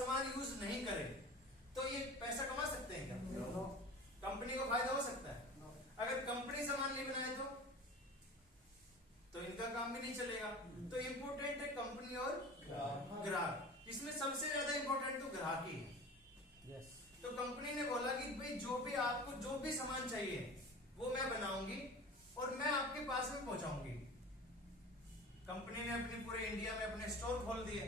सामान यूज नहीं करे तो ये पैसा कमा सकते हैं क्या? कंपनी को फायदा हो सकता है? अगर कंपनी सामान नहीं बनाए तो इनका काम भी नहीं चलेगा। तो इम्पोर्टेंट है कंपनी और ग्राहक। इसमें सबसे ज्यादा इम्पोर्टेंट तो ग्राहक ही है। तो कंपनी ने बोला कि भाई जो भी आपको जो भी सामान चाहिए वो मैं बनाऊंगी और मैं आपके पास में पहुंचाऊंगी। कंपनी ने अपने पूरे इंडिया में अपने स्टोर खोल दिए।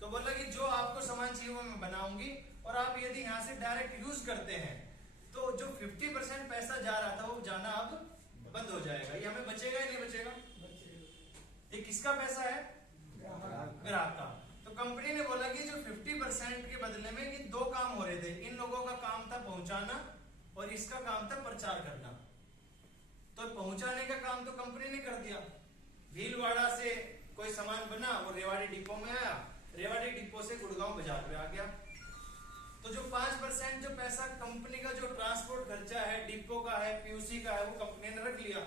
तो बोला कि जो आपको सामान चाहिए वो मैं बनाऊंगी और आप यदि यहां से डायरेक्ट यूज करते हैं तो जो 50% पैसा जा रहा था वो जाना अब बंद हो जाएगा। ये हमें बचेगा या नहीं बचेगा? ये किसका पैसा है? ग्राहक का। तो कंपनी ने बोला कि जो 50% के बदले में ये दो काम हो रहे थे। इन लोगों का काम था पहुंचाना और इसका काम था प्रचार करना। तो पहुंचाने का काम तो कंपनी ने कर दिया। भीलवाड़ा से कोई सामान बना वो रेवाड़ी डिपो में आया, रेवाड़ी डिपो से गुड़गांव बाजार पे आ गया। तो जो 5% जो पैसा कंपनी का जो ट्रांसपोर्ट खर्चा है, डिपो का है, पीयूसी का है, वो कंपनी ने रख लिया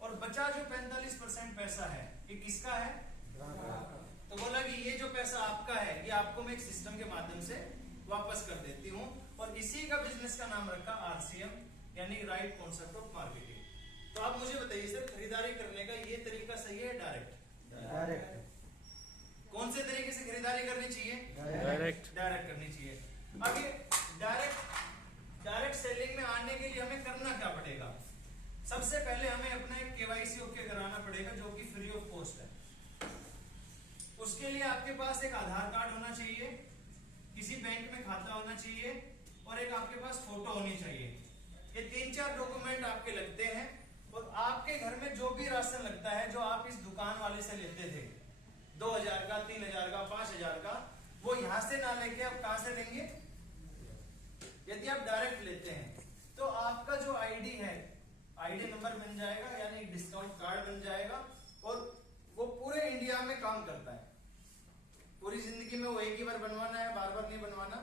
और बचा जो 45% पैसा है ये किसका है? तो बोला कि ये जो पैसा आपका है ये आपको मैं एक सिस्टम के माध्यम से वापस कर देती हूँ और इसी का बिजनेस का नाम रखा RCM यानी राइट कॉन्सेप्ट ऑफ मार्केटिंग। तो आप मुझे बताइए सर, खरीदारी करने का ये तरीका सही है डायरेक्ट? कौन से तरीके से खरीदारी करनी चाहिए? डायरेक्ट करनी चाहिए। आगे डायरेक्ट सेलिंग में आने के लिए हमें करना क्या पड़ेगा? सबसे पहले हमें अपना एक KYC ओके कराना पड़ेगा जो कि फ्री ऑफ कॉस्ट है। उसके लिए आपके पास एक आधार कार्ड होना चाहिए, किसी बैंक में खाता होना चाहिए और एक आपके पास फोटो होनी चाहिए। ये 3-4 डॉक्यूमेंट आपके लगते हैं और आपके घर में जो भी राशन लगता है जो आप इस दुकान वाले से लेते थे 2000 का, 3000 का, 5000 का, वो यहां से ना लेके आप कहां से लेंगे? यदि आप डायरेक्ट लेते हैं तो आपका जो आईडी है, आईडी नंबर बन जाएगा यानी डिस्काउंट कार्ड बन जाएगा और वो पूरे इंडिया में काम करता है। पूरी जिंदगी में वो एक ही बार बनवाना है, बार बार नहीं बनवाना।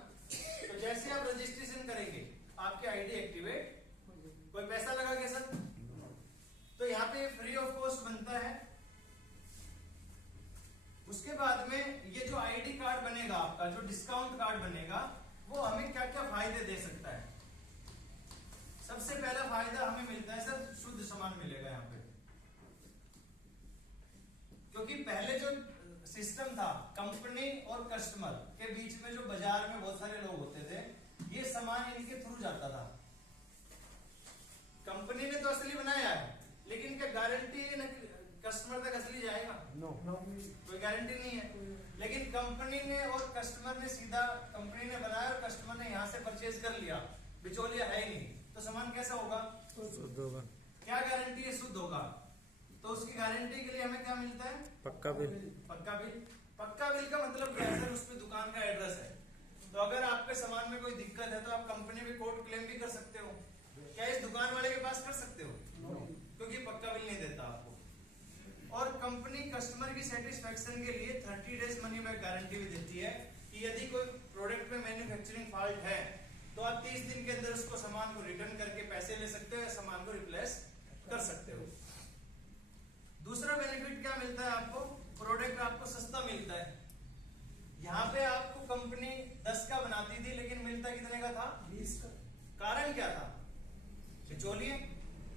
तो जैसे आप रजिस्ट्रेशन करेंगे आपकी आईडी एक्टिवेट, कोई पैसा लगा क्या सर? तो यहाँ पे फ्री ऑफ कॉस्ट बनता है। उसके बाद में ये जो आईडी कार्ड बनेगा आपका, जो डिस्काउंट कार्ड बनेगा, वो हमें क्या क्या फायदे दे सकता है? सबसे पहला फायदा हमें मिलता है सर, शुद्ध सामान मिलेगा यहाँ पे। क्योंकि पहले जो सिस्टम था कंपनी और कस्टमर के बीच में, जो बाजार में बहुत सारे लोग होते थे, ये सामान इनके थ्रू जाता था। कंपनी ने तो असली बनाया है लेकिन क्या गारंटी कस्टमर तक असली जाएगा? नो कोई गारंटी नहीं है। लेकिन कंपनी ने और कस्टमर ने सीधा, कंपनी ने बनाया और कस्टमर ने यहाँ से परचेज कर लिया, बिचौलिया है ही नहीं, तो सामान कैसा होगा? शुद्ध होगा। क्या गारंटी है? शुद्ध होगा। तो उसकी गारंटी के लिए हमें क्या मिलता है? पक्का बिल। पक्का बिल। पक्का बिल का मतलब क्या है सर? उस पर दुकान का एड्रेस है। तो अगर आपके सामान में कोई दिक्कत है तो आप कंपनी में कोर्ट क्लेम भी कर सकते हो। क्या इस दुकान वाले के पास कर सकते हो? क्योंकि पक्का बिल नहीं देता आपको। और कंपनी कस्टमर की सेटिस्फेक्शन के लिए 30 डेज मनी बैक गारंटी भी देती है कि यदि कोई प्रोडक्ट में मैन्युफैक्चरिंग फॉल्ट है तो आप 30 दिन के अंदर उसको सामान को रिटर्न करके पैसे ले सकते हो या सामान को रिप्लेस कर सकते हो। दूसरा बेनिफिट क्या मिलता है आपको? प्रोडक्ट आपको सस्ता मिलता है। यहाँ पे आपको कंपनी 10 का बनाती थी लेकिन मिलता कितने का था? 20 का। कारण क्या था? बिचौलिए।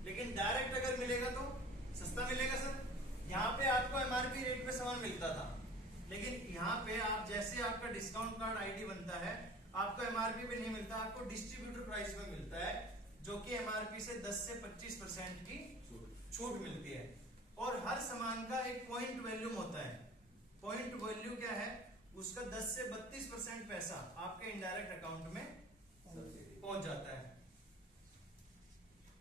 लेकिन डायरेक्ट अगर मिलेगा तो सस्ता मिलेगा सर। यहाँ पे आपको MRP रेट पे सामान मिलता था लेकिन यहाँ पे आप जैसे आपका डिस्काउंट कार्ड आईडी बनता है आपको MRP पे नहीं मिलता, आपको डिस्ट्रीब्यूटर प्राइस में मिलता है जो कि MRP से 10 से 25% की छूट मिलती है। और हर सामान का एक पॉइंट वैल्यूम होता है। पॉइंट वैल्यू क्या है? उसका 10 से 32% पैसा आपके इनडायरेक्ट अकाउंट में पहुंच जाता है।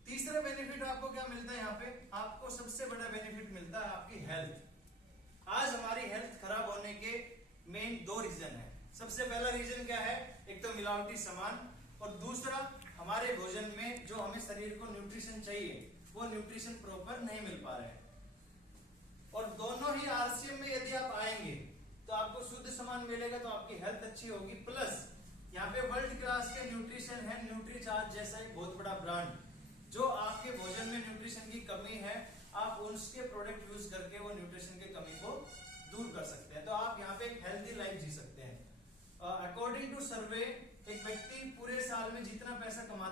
तीसरा बेनिफिट आपको क्या मिलता है? यहाँ पे आपको सबसे बड़ा बेनिफिट मिलता है आपकी हेल्थ। आज हमारी हेल्थ खराब होने के मेन 2 रीजन है। सबसे पहला रीजन क्या है? एक तो मिलावटी सामान और दूसरा हमारे भोजन में जो हमें शरीर को न्यूट्रिशन चाहिए वो न्यूट्रिशन प्रॉपर नहीं मिल पा रहा है। और दोनों ही RCM में यदि आप आएंगे तो आपको शुद्ध सामान मिलेगा तो आपकी हेल्थ अच्छी होगी। प्लस यहाँ पे वर्ल्ड क्लास के न्यूट्रिशन है, न्यूट्रीचार्ज जैसा एक बहुत बड़ा ब्रांड जो आपके भोजन में न्यूट्रिशन की कमी है, आप उसके प्रोडक्ट यूज करके वो न्यूट्रिशन की कमी को दूर कर सकते हैं। तो आप यहाँ पे एक हेल्दी लाइफ जी सकते हैं।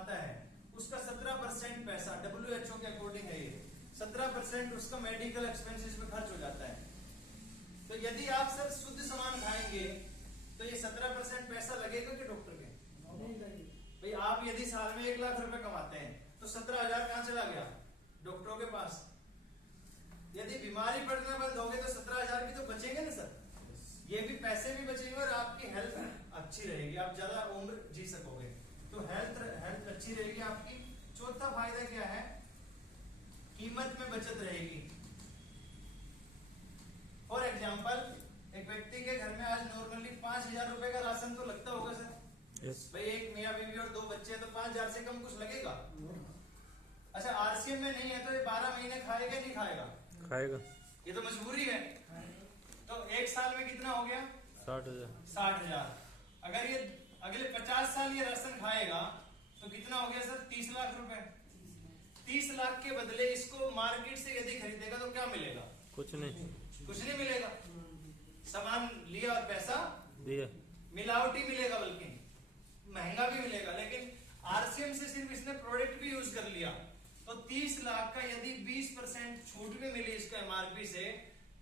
कमाता है उसका 17% पैसा WHO के अकॉर्डिंग है, ये 17% उसका मेडिकल एक्सपेंसेस में खर्च हो जाता है। तो यदि आप सर शुद्ध सामान खाएंगे तो ये 17% पैसा लगेगा कि डॉक्टर के? भाई आप यदि साल में 1 लाख रुपए कमाते हैं तो 17,000 कहां चला गया? डॉक्टरों के पास। यदि बीमारी पड़ना बंद हो गए तो 17,000 भी तो बचेंगे ना सर, ये भी पैसे भी बचेंगे और आपकी हेल्थ अच्छी रहेगी, आप ज्यादा उम्र जी सकोगे, तो हेल्थ अच्छी रहेगी आपकी। चौथा फायदा क्या है? कीमत में बचत रहेगी। फॉर एग्जाम्पल एक व्यक्ति के घर में आज नॉर्मली 5,000 रुपए का राशन तो लगता होगा सर। yes. भाई एक मियाँ बीवी और 2 बच्चे हैं तो 5,000 से कम कुछ लगेगा? अच्छा RCM में नहीं है तो ये 12 महीने खाएगा नहीं खाएगा? खाएगा। ये तो मजबूरी है। तो 1 साल में कितना हो गया? 60,000। अगर ये अगले 50 साल ये राशन खाएगा तो कितना हो गया सर? 30 लाख रुपए। 30 लाख के बदले इसको मार्केट से यदि खरीदेगा तो क्या मिलेगा? कुछ नहीं मिलेगा। सामान लिया और पैसा दिया, मिलावटी मिलेगा, बल्कि महंगा भी मिलेगा। लेकिन RCM से सिर्फ इसने प्रोडक्ट भी यूज कर लिया तो 30 लाख का यदि 20% छूट भी मिली इसको MRP से,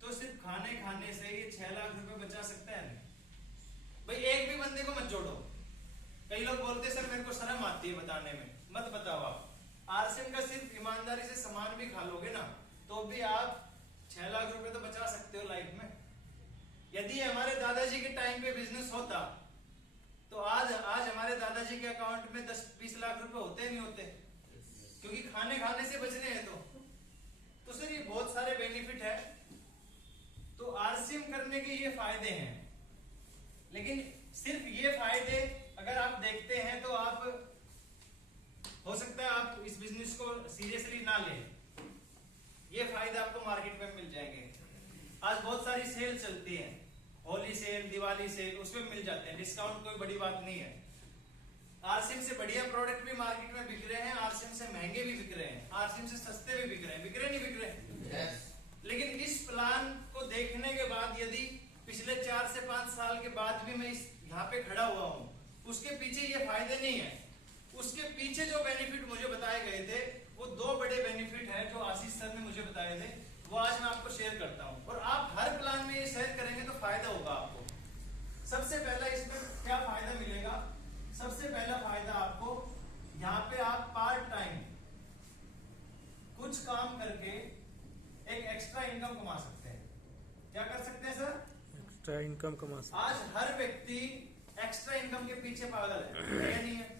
तो सिर्फ खाने से ये 6 लाख रुपए बचा सकता है। भाई एक भी बंदे को मत जोड़ो। कई लोग बोलते सर मेरे को शर्म आती है बताने में, मत बताओ आप। RCM का सिर्फ ईमानदारी से सामान भी खा लोगे ना तो भी आप 6 लाख रुपए तो बचा सकते हो लाइफ में। यदि हमारे दादाजी के टाइम पे बिजनेस होता तो आज हमारे दादाजी के अकाउंट में 10-20 लाख रुपए होते नहीं होते, क्योंकि खाने से बच रहे हैं। तो सर ये बहुत सारे बेनिफिट है। तो RCM करने के ये फायदे हैं, लेकिन सिर्फ ये फायदे अगर आप देखते हैं तो आप हो सकता है आप इस बिजनेस को सीरियसली ना लें। ये फायदे आपको मार्केट में मिल जाएंगे। आज बहुत सारी सेल चलती है, होली सेल, दिवाली सेल, उसमें मिल जाते हैं डिस्काउंट, कोई बड़ी बात नहीं है। RCM से बढ़िया प्रोडक्ट भी मार्केट में बिक रहे हैं, RCM से महंगे भी बिक रहे हैं, RCM से सस्ते भी बिक रहे हैं, बिक रहे नहीं बिक रहे? yes. लेकिन इस प्लान को देखने के बाद यदि पिछले 4 से 5 साल के बाद भी मैं यहाँ पे खड़ा हुआ हूँ, उसके पीछे ये फायदे नहीं है। उसके पीछे जो बेनिफिट मुझे बताए गए थे वो 2 बड़े बेनिफिट है जो आशीष सर ने मुझे बताए थे, वो आज मैं आपको शेयर करता हूँ। और आप हर प्लान में ये शेयर करेंगे तो फायदा होगा आपको। सबसे पहला इसमें क्या फायदा मिलेगा? सबसे पहला फायदा आपको यहाँ पे आप पार्ट टाइम कुछ काम करके एक एक्स्ट्रा इनकम कमा सकते हैं। क्या कर सकते हैं सर? एक्स्ट्रा इनकम कमा सकते हैं। आज हर व्यक्ति एक्स्ट्रा इनकम के पीछे पागल है या नहीं है?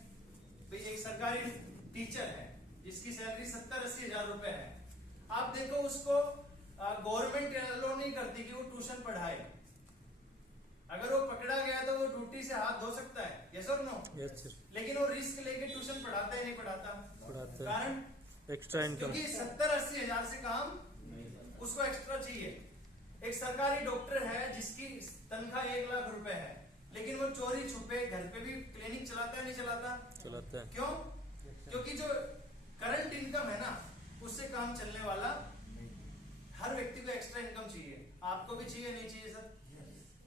भाई एक सरकारी टीचर है जिसकी सैलरी 70-80 हजार रुपए है, आप देखो उसको गवर्नमेंट अलाउ नहीं करती कि वो ट्यूशन पढ़ाए। अगर वो पकड़ा गया तो वो ड्यूटी से हाथ धो सकता है, यस और नो? Yes sir. लेकिन वो रिस्क लेके ट्यूशन पढ़ाता है नहीं पढ़ाता? कारण एक्स्ट्रा इनकम, क्योंकि 70-80 हजार से काम उसको एक्स्ट्रा चाहिए। एक सरकारी डॉक्टर है जिसकी तनख्वाह 1 लाख रुपए है, लेकिन वो चोरी छुपे घर पे भी क्लिनिक चलाता है नहीं चलाता? चलाता है। क्यों? क्योंकि जो करंट इनकम है ना उससे काम चलने वाला। हर व्यक्ति को एक्स्ट्रा इनकम चाहिए, आपको भी चाहिए नहीं चाहिए सर?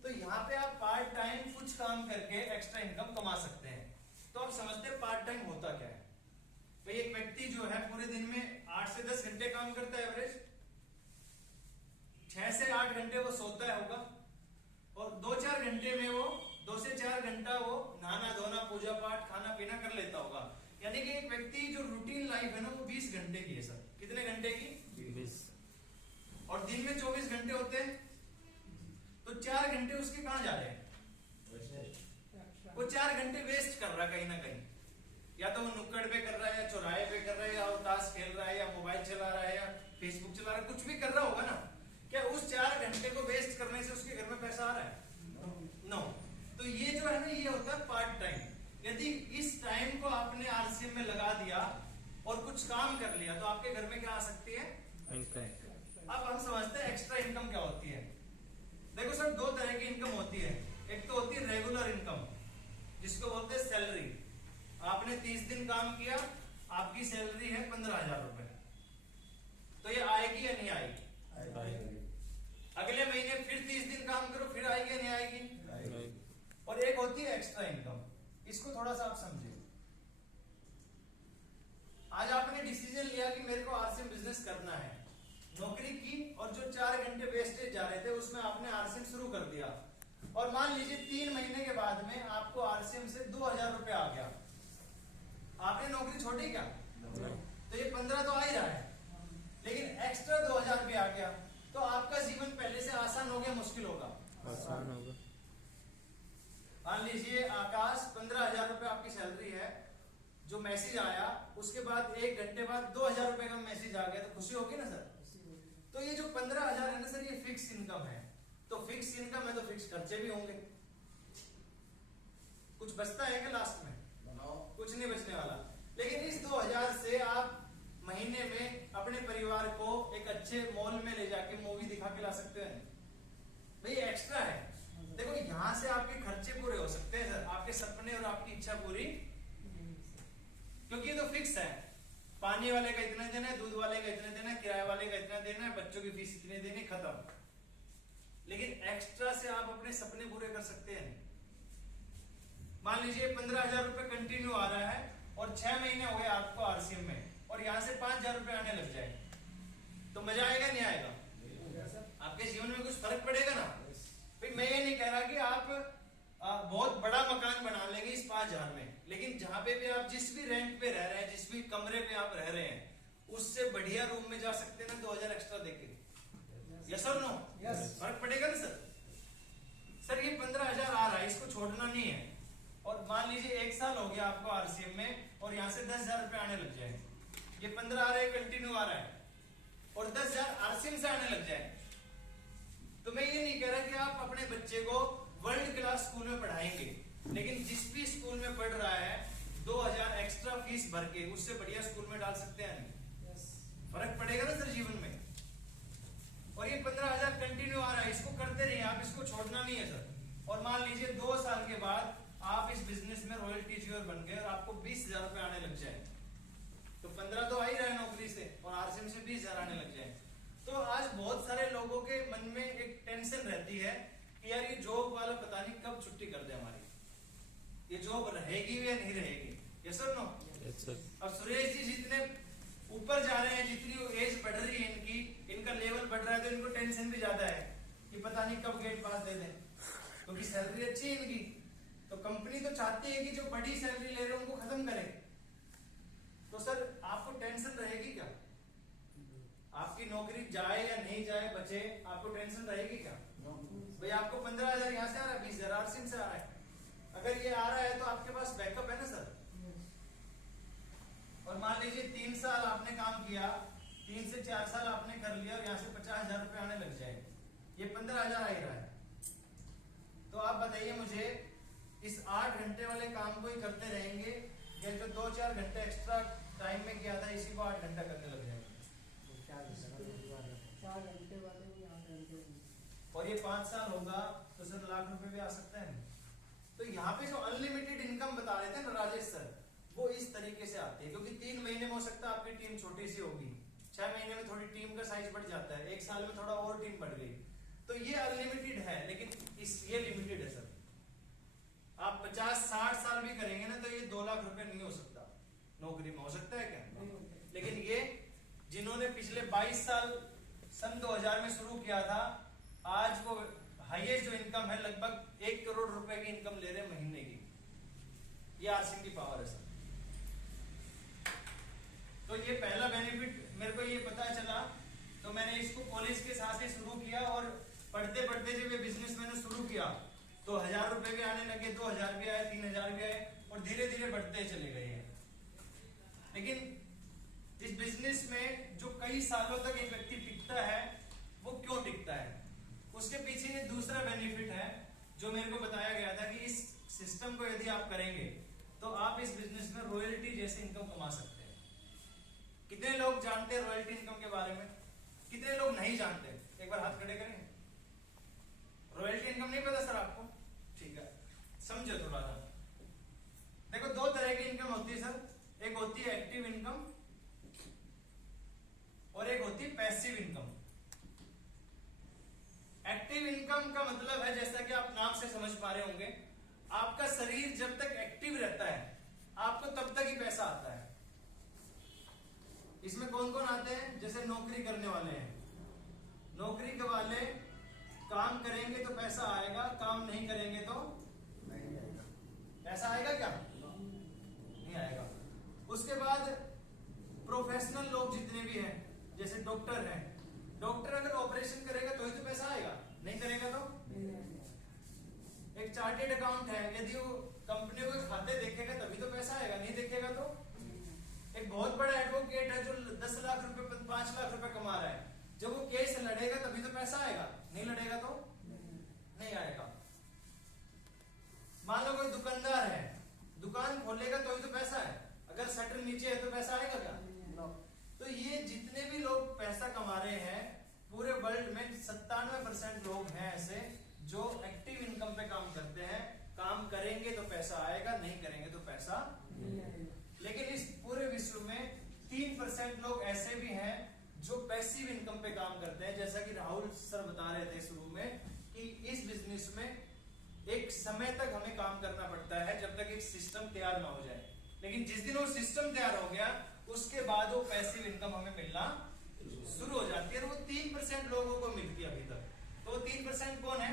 तो यहाँ पे आप पार्ट टाइम कुछ काम करके एक्स्ट्रा इनकम कमा सकते हैं। तो आप समझते हैं पार्ट टाइम होता क्या है? भाई एक व्यक्ति जो है पूरे दिन में 8 से 10 घंटे काम करता है एवरेज, 6 से 8 घंटे वो सोता होगा और 2-4 घंटे में वो 2 से 4 घंटा वो नहाना धोना पूजा पाठ खाना पीना कर लेता होगा। यानी कि एक व्यक्ति जो रूटीन लाइफ है ना वो 20 घंटे की है सर। कितने घंटे की? 20। और दिन में 24 घंटे होते हैं तो 4 घंटे उसके कहां जा रहे हैं? वो 4 घंटे वेस्ट कर रहा है कहीं ना कहीं। या तो वो नुक्कड़ पे कर रहा है, या चौराहे पे कर रहा है, या वो ताश खेल रहा है, या मोबाइल चला रहा है, या फेसबुक चला रहा है, कुछ भी कर रहा होगा ना। क्या उस 4 घंटे को वेस्ट करने से उसके घर में पैसा आ रहा है? नो। तो ये जो है ना ये होता है पार्ट टाइम। यदि इस टाइम को आपने RCM में लगा दिया और कुछ काम कर लिया तो आपके घर में क्या आ सकती है? इनकम। अब हम समझते हैं एक्स्ट्रा इनकम क्या होती है। देखो सर 2 तरह की इनकम होती है। एक तो होती है रेगुलर इनकम जिसको बोलते हैं सैलरी। आपने 30 दिन काम किया, आपकी सैलरी है 15,000 रुपए, तो ये आएगी या नहीं आएगी? अगले महीने फिर 30 दिन काम करो, फिर आएगी या नहीं आएगी? और एक होती है एक्स्ट्रा इनकम, इसको थोड़ा सा आप समझिए। जो 4 घंटे वेस्टेज जा रहे थे उसमें आपने आरसीएम शुरू कर दिया और मान लीजिए 3 महीने के बाद में आपको आरसीएम से 2000 रुपया आ गया, आपने नौकरी छोड़ी क्या? तो ये 15 तो आ ही रहा है, लेकिन एक्स्ट्रा 2000 भी आ गया तो आपका जीवन पहले से आसान हो गया, मुश्किल होगा? आसान होगा। मान लीजिए आकाश 15,000 रुपए आपकी सैलरी है, जो मैसेज आया उसके बाद 1 घंटे बाद 2,000 रुपए का मैसेज आ गया तो खुशी होगी ना सर? तो ये जो 15,000 है ना सर, ये फिक्स इनकम है। तो फिक्स इनकम है तो फिक्स खर्चे भी होंगे। कुछ बचता है क्या लास्ट में? कुछ नहीं बचने वाला। लेकिन इस 2000 से आप महीने में अपने परिवार को एक अच्छे मॉल में ले जाके मूवी दिखा के ला सकते हैं भाई, एक्स्ट्रा है। देखो यहाँ से आपके खर्चे पूरे हो सकते हैं सर, आपके सपने और आपकी इच्छा पूरी, क्योंकि ये तो फिक्स है। पानी वाले का इतना देना है, दूध वाले का इतना देना है, किराए वाले का इतना देना है, बच्चों की फीस इतनी देनी, खत्म। लेकिन एक्स्ट्रा से आप अपने सपने पूरे कर सकते हैं। मान लीजिए 15,000 रुपए कंटिन्यू आ रहा है और 6 महीने हो गए आपको आरसीएम में, और यहाँ से 5,000 रुपए आने लग जाए तो मजा आएगा नहीं आएगा? आपके जीवन में कुछ फर्क पड़ेगा ना भाई। मैं ये नहीं कह रहा कि आप बहुत बड़ा मकान बना लेंगे इस 5,000 में, लेकिन जहां पे भी आप जिस भी रेंट पे रह रहे हैं, जिस भी कमरे पे आप रह रहे हैं, उससे बढ़िया रूम में जा सकते हैं ना 2000 एक्स्ट्रा देके। यस और नो? फर्क पड़ेगा ना सर? सर ये 15,000 आ रहा है, इसको छोड़ना नहीं है। और मान लीजिए 1 साल हो गया आपको आरसीएम में और यहाँ से 10,000 रुपए आने लग जाए, ये 15 आ रहे हैं, कंटिन्यू आ रहा है, और 10,000 आरसीएम से आने लग जाए, तो मैं ये नहीं कह रहा कि आप अपने बच्चे को वर्ल्ड क्लास स्कूल में पढ़ाएंगे, लेकिन जिस भी स्कूल में पढ़ रहा है 2000 एक्स्ट्रा फीस भर के उससे बढ़िया स्कूल में डाल सकते हैं। फर्क पड़ेगा ना सर जीवन में? और ये 15,000 कंटिन्यू आ रहा है, इसको करते रहिए आप, इसको छोड़ना नहीं है सर। और मान लीजिए 2 साल के बाद आप इस बिजनेस में रॉयल्टी शेयर बन गए और आपको 20,000 रुपए आने लग जाए, तो 15 तो आ ही रहा है नौकरी से, और आरसीएम से 20,000 आने लग जाए। तो आज बहुत सारे लोगों के मन में एक टेंशन रहती है कि यार ये जॉब वाला पता नहीं कब छुट्टी कर दे हमारी, ये जॉब रहेगी या नहीं रहेगी? यस और नो? Yes sir. अब सुरेश जी जितने ऊपर जा रहे हैं, जितनी एज बढ़ रही है इनकी, इनका लेवल बढ़ रहा है, तो इनको टेंशन भी ज्यादा है कि पता नहीं कब गेट पास दे दें, क्योंकि सैलरी अच्छी है इनकी। तो कंपनी तो चाहती है कि जो बड़ी सैलरी ले रहे हैं उनको खत्म करे। तो सर आपको टेंशन रहेगी क्या? आपकी नौकरी जाए या नहीं जाए, बचे, आपको टेंशन रहेगी क्या? भाई आपको 15,000 यहाँ से आ रहा है, 20,000 आरसीएम से आ रहा है। अगर ये आ रहा है तो आपके पास बैकअप है ना सर? और मान लीजिए 3 साल आपने काम किया, 3 से 4 साल आपने कर लिया और यहाँ से 50,000 रुपए आने लग जाए, ये 15,000 आ ही रहा है। तो आप बताइए मुझे, इस 8 घंटे वाले काम को ही करते रहेंगे या जो 2-4 घंटे एक्स्ट्रा टाइम में किया था इसी को 8 घंटा करने लग जाएंगे? 4 घंटे वाले भी 8 घंटे। और ये 5 साल होगा तो सर लाख रुपए भी आ सकते हैं। तो यहाँ पे जो अनलिमिटेड इनकम बता रहे थे ना राजेश सर, वो इस तरीके से आती है, क्योंकि 3 महीने में हो सकता है आपकी टीम छोटी सी होगी, 6 महीने में थोड़ी टीम का साइज बढ़ जाता है, 1 साल में थोड़ा और टीम बढ़ गई, तो ये अनलिमिटेड है। लेकिन ये लिमिटेड है सर। आप 50-60 साल भी करेंगे ना तो ये 2 लाख रुपए नहीं हो सकता नौकरी में, हो सकता है क्या? लेकिन ये जिन्होंने पिछले 22 साल सन 2000 में शुरू किया था, आज वो हाईएस्ट जो इनकम है लगभग 1 करोड़ रुपए की इनकम ले रहे हैं महीने की। ये आरसीएम की पावर है सर। तो ये पहला बेनिफिट मेरे को ये पता चला, तो मैंने इसको कॉलेज के साथ ही शुरू किया, और पढ़ते पढ़ते जब ये बिजनेस मैंने शुरू किया तो 1000 रुपए भी आने लगे, 2000 भी आए, 3000 भी आए, और धीरे धीरे बढ़ते चले गए हैं। लेकिन इस बिजनेस में जो कई सालों तक एक व्यक्ति टिकता है, वो क्यों टिकता है? उसके पीछे ये दूसरा बेनिफिट है जो मेरे को बताया गया था कि इस सिस्टम को यदि आप करेंगे तो आप इस बिजनेस में रॉयल्टी जैसे इनकम कमा सकते हैं। कितने लोग जानते हैं रॉयल्टी इनकम के बारे में? कितने लोग नहीं जानते? एक बार हाथ खड़े करेंगे। रॉयल्टी इनकम नहीं पता सर आपको? ठीक है, समझो थोड़ा सा। देखो 2 तरह की इनकम होती है सर, एक होती है एक्टिव इनकम और एक होती है पैसिव इनकम। एक्टिव इनकम का मतलब है, जैसा कि आप नाम से समझ पा रहे होंगे, आपका शरीर जब तक एक्टिव रहता है आपको तब तक ही पैसा आता है। इसमें कौन कौन आते हैं? जैसे नौकरी करने वाले हैं, नौकरी के वाले काम करेंगे तो पैसा आएगा, काम नहीं करेंगे तो नहीं आएगा। पैसा आएगा क्या? नहीं आएगा। उसके बाद प्रोफेशनल लोग जितने भी हैं, जैसे डॉक्टर हैं, डॉक्टर अगर ऑपरेशन करेगा तो ही तो पैसा आएगा, नहीं करेगा तो? एक चार्टेड अकाउंट है, यदि वो कंपनियों के खाते देखेगा तभी तो पैसा आएगा, नहीं देखेगा तो? एक बहुत बड़ा एडवोकेट है जो 10 लाख रुपए 5 लाख रुपए कमा रहा है, जब वो केस लड़ेगा तभी तो पैसा आएगा, नहीं लड़ेगा तो नहीं आएगा। मान लो कोई दुकानदार है, दुकान खोलेगा तो ही तो पैसा है, अगर शटर नीचे है तो पैसा आएगा क्या? तो ये जितने भी लोग पैसा कमा रहे हैं पूरे वर्ल्ड में 97% लोग हैं ऐसे जो एक्टिव इनकम पे काम करते हैं। काम करेंगे तो पैसा आएगा, नहीं करेंगे तो पैसा नहीं आएगा। लेकिन इस पूरे विश्व में 3% लोग ऐसे भी हैं जो पैसिव इनकम पे काम करते हैं, जैसा कि राहुल सर बता रहे थे शुरू में कि इस बिजनेस में एक समय तक हमें काम करना पड़ता है जब तक एक सिस्टम तैयार ना हो जाए, लेकिन जिस दिन वो सिस्टम तैयार हो गया उसके बाद वो पैसिव इनकम हमें मिलना शुरू हो जाती है। और वो 3% लोगों को मिलती है अभी तक। तो 3% कौन है?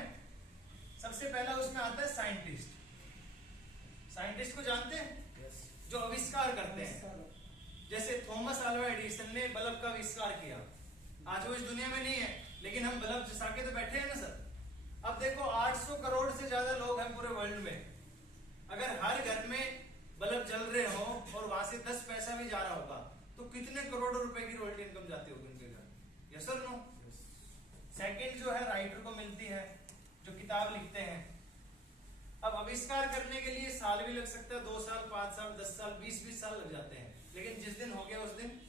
सबसे पहला उसमें आता है साइंटिस्ट। साइंटिस्ट को जानते हैं? जो आविष्कार करते हैं, जैसे थॉमस अल्वा एडिसन ने बल्ब का आविष्कार किया। आज वो इस दुनिया में नहीं है, लेकिन हम बल्ब जसा के तो बैठे हैं ना सर। अब देखो 800 करोड़ से ज्यादा लोग हैं पूरे वर्ल्ड में, अगर हर घर में बल्ब जल रहे हो और वहां से 10 पैसा भी जा रहा होगा तो कितने करोड़ों रुपए की रॉयल्टी इनकम जाती होगी उनके घर? यस और नो? सेकंड जो है राइटर को मिलती है, जो किताब लिखते हैं। अब आविष्कार करने के लिए साल भी लग सकता है, 2 साल 5 साल 10 साल 20 साल लग जाते हैं, लेकिन जिस दिन हो गया उस दिन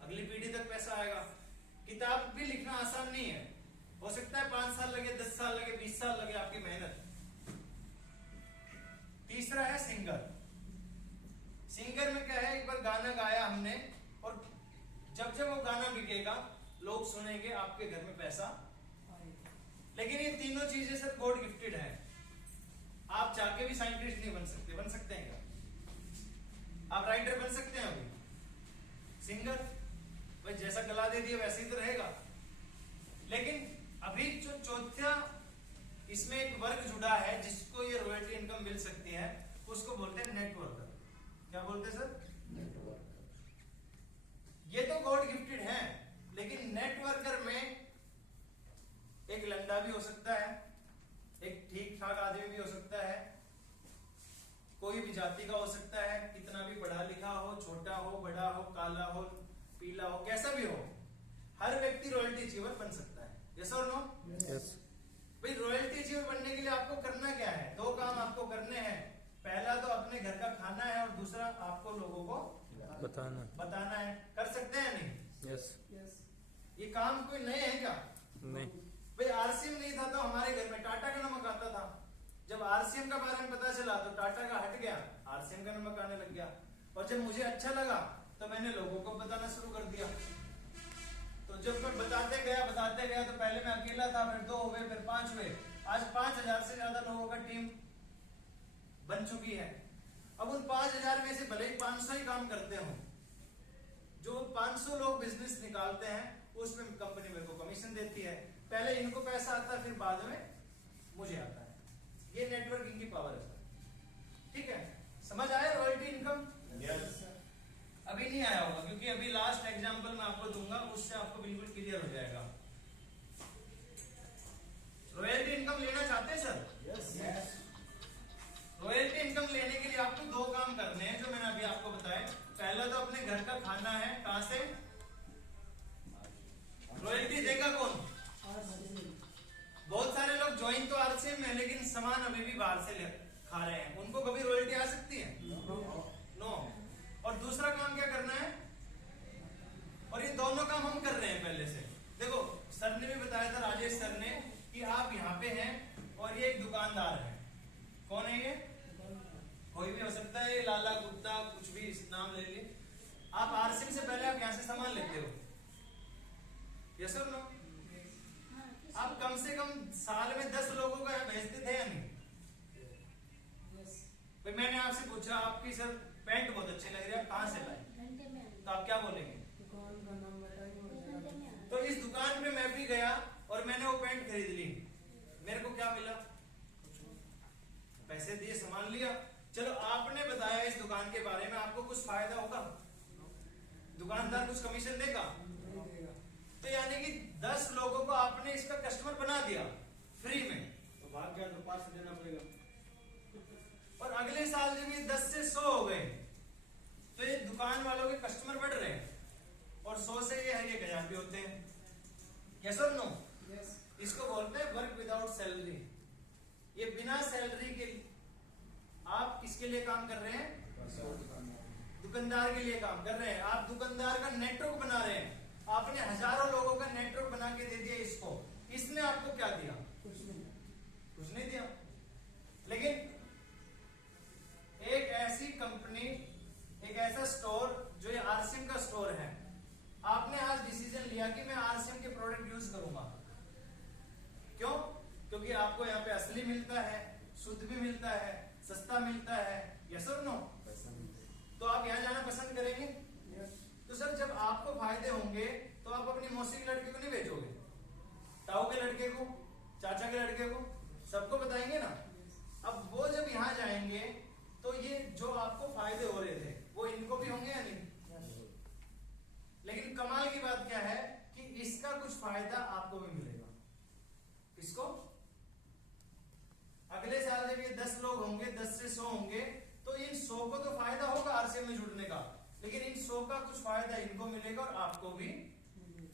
अगली पीढ़ी तक पैसा आएगा। किताब भी लिखना आसान नहीं है, हो सकता है 5 साल लगे, 10 साल लगे, 20 साल लगे आपकी मेहनत। तीसरा है सिंगर। सिंगर में क्या है, एक बार गाना गाया हमने और जब जब वो गाना बिकेगा लोग सुनेंगे, आपके घर में पैसा। लेकिन ये तीनों चीजें सर गॉड गिफ्टेड है। आप चाह के भी साइंटिस्ट नहीं बन सकते। बन सकते हैं क्या? आप राइटर बन सकते हैं अभी, सिंगर भाई जैसा गला दे दिया वैसे ही तो रहेगा। लेकिन अभी जो चौथा इसमें एक वर्ग जुड़ा है जिसको ये रॉयल्टी इनकम मिल सकती है, उसको बोलते हैं नेटवर्कर। क्या बोलते हैं सर? नेटवर्कर। ये तो गॉड गिफ्टेड है, लेकिन नेटवर्कर में एक लंडा भी हो सकता है, एक ठीक ठाक आदमी भी हो सकता है, कोई भी जाति का हो सकता है, कितना भी पढ़ा लिखा हो, छोटा हो, बड़ा हो, काला हो, पीला हो, कैसा भी हो, हर व्यक्ति रॉयल्टी अचीवर बन सकता है। यस और नो? यस। भाई रॉयल्टी अचीवर बनने के लिए आपको करना क्या है? 2 काम आपको करने हैं। पहला तो अपने घर का खाना है और दूसरा आपको लोगों को बताना है। कर सकते हैं नहीं? यस। ये काम कोई नए है क्या? नहीं। भाई आरसीएम नहीं था तो हमारे घर में टाटा का नमक आता था। जब आरसीएम का बारे में पता चला तो टाटा का हट गया, आरसीएम का नमक आने लग गया। और जब मुझे अच्छा लगा तो मैंने लोगों को बताना शुरू कर दिया। तो जब मैं बताते गया तो पहले मैं अकेला था, फिर 2 हुए, फिर 5 हुए, आज 5000 से ज्यादा लोगों का टीम बन चुकी है। अब उन 5000 में से भले ही 500 ही काम करते हो, जो 500 लोग बिजनेस निकालते हैं उसमें कंपनी मेरे को कमीशन देती है। पहले इनको पैसा आता है, फिर बाद में मुझे आता है। ये नेटवर्किंग की पावर है सर। ठीक है, समझ आया रॉयल्टी इनकम? यस। अभी नहीं आया होगा क्योंकि अभी लास्ट एग्जांपल मैं आपको दूंगा, उससे आपको बिल्कुल क्लियर हो जाएगा। रॉयल्टी इनकम लेना चाहते हैं सर? यस। रॉयल्टी इनकम लेने के लिए आपको 2 काम करने हैं जो मैंने अभी आपको बताया। पहला तो अपने घर का खाना है, कहां से? रॉयल्टी देगा कौन? बहुत सारे लोग ज्वाइन तो आरसीएम में, लेकिन सामान अभी भी बाहर से खा रहे हैं, उनको कभी रॉयल्टी आ सकती है? नो। और दूसरा काम क्या करना है? और ये दोनों काम हम कर रहे हैं पहले से। देखो सर ने भी बताया था, राजेश सर ने, कि आप यहाँ पे हैं और ये एक दुकानदार है। कौन है ये? कोई भी हो सकता है, लाला गुप्ता, कुछ भी नाम ले लिए। आप आरसीएम से पहले आप यहाँ से सामान लेते हो, यस और नो? आप कम से कम साल में 10 लोगों को यहाँ भेजते थे या नहीं? भाई मैंने आपसे पूछा आपकी सर पैंट बहुत अच्छी लग रही है, आप कहाँ से लाए? तो आप क्या बोलेंगे? तो इस दुकान पे मैं भी गया और मैंने वो पैंट खरीद ली, मेरे को क्या मिला? पैसे दिए, सामान लिया। चलो आपने बताया इस दुकान के बारे में, आपको कुछ फायदा होगा? दुकानदार कुछ कमीशन देगा? तो यानी कि 10 लोगों को आपने इसका कस्टमर बना दिया फ्री में, तो भाग गया तो 5 देना पड़ेगा। और अगले साल जब ये 10 से 100 हो गए तो ये दुकान वालों के कस्टमर बढ़ रहे हैं, और 100 से ये 1000 भी होते हैं। यस और नो? इसको बोलते हैं वर्क विदाउट सैलरी। ये बिना सैलरी के आप किसके लिए काम कर रहे हैं? दुकानदार के लिए काम कर रहे हैं। आप दुकानदार का नेटवर्क बना रहे हैं, आपने हजारों लोगों का नेटवर्क बना के दे दिया इसको, इसने आपको क्या दिया? कुछ नहीं दिया। लेकिन एक ऐसी कंपनी, एक ऐसा स्टोर जो ये आरसीएम का स्टोर है, आपने आज डिसीजन लिया कि मैं आरसीएम के प्रोडक्ट यूज करूंगा। क्यों? क्योंकि आपको यहाँ पे असली मिलता है, शुद्ध भी मिलता है, सस्ता मिलता है। यस और नो? तो आप यहाँ जाना पसंद करेंगे? तो सर जब आपको फायदे होंगे तो आप अपनी मौसी के लड़के को नहीं भेजोगे, ताऊ के लड़के को, चाचा के लड़के को, सबको बताएंगे ना। अब वो जब यहाँ जाएंगे तो ये जो आपको फायदे हो रहे थे वो इनको भी होंगे या नहीं? लेकिन कमाल की बात क्या है कि इसका कुछ फायदा आपको भी मिलेगा। किसको? अगले साल जब ये 10 लोग होंगे, 10 से 100 होंगे, तो इन 100 को तो फायदा होगा आरसीएम में जुड़ने का, लेकिन इन 100 का कुछ फायदा इनको मिलेगा और आपको भी,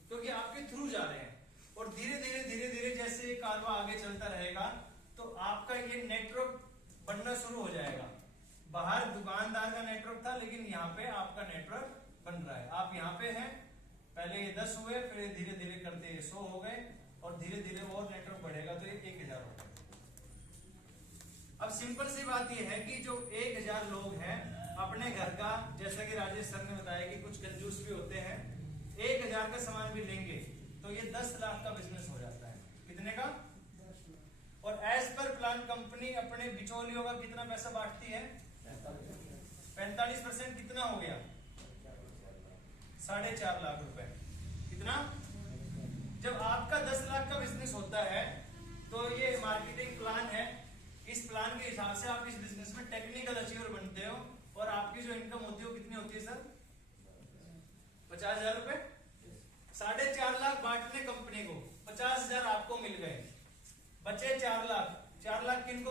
क्योंकि आपके थ्रू जा रहे हैं। और धीरे धीरे जैसे ये कारवा आगे चलता रहेगा तो आपका ये नेटवर्क बनना शुरू हो जाएगा। बाहर दुकानदार का नेटवर्क था, लेकिन यहाँ पे आपका नेटवर्क बन रहा है। आप यहाँ पे हैं, पहले ये 10 हुए, फिर धीरे धीरे करते 100 हो गए, और धीरे धीरे और नेटवर्क बढ़ेगा तो ये 1000 हो गए। अब सिंपल सी बात ये है कि जो 1000 लोग हैं अपने घर का, जैसा कि राजेश सर ने बताया कि कुछ कंजूस भी होते हैं, 1000 का सामान भी लेंगे तो ये 10 लाख का बिजनेस हो जाता है। कितने का? और एज पर प्लान कंपनी अपने बिचौलियों का कितना पैसा बांटती है? 45%। कितना हो गया? 4.5 लाख रुपए। कितना? जब आपका 10 लाख का बिजनेस होता है तो ये मार्केटिंग प्लान है, इस प्लान के हिसाब से आप इस बिजनेस में टेक्निकल अचीवर बनते हो, और आपकी जो इनकम होती है वो कितनी होती है सर? 50,000 रुपए। 4.5 लाख बांटने कंपनी को, 50,000 आपको मिल गए, बचे 4 लाख। 4 लाख किनको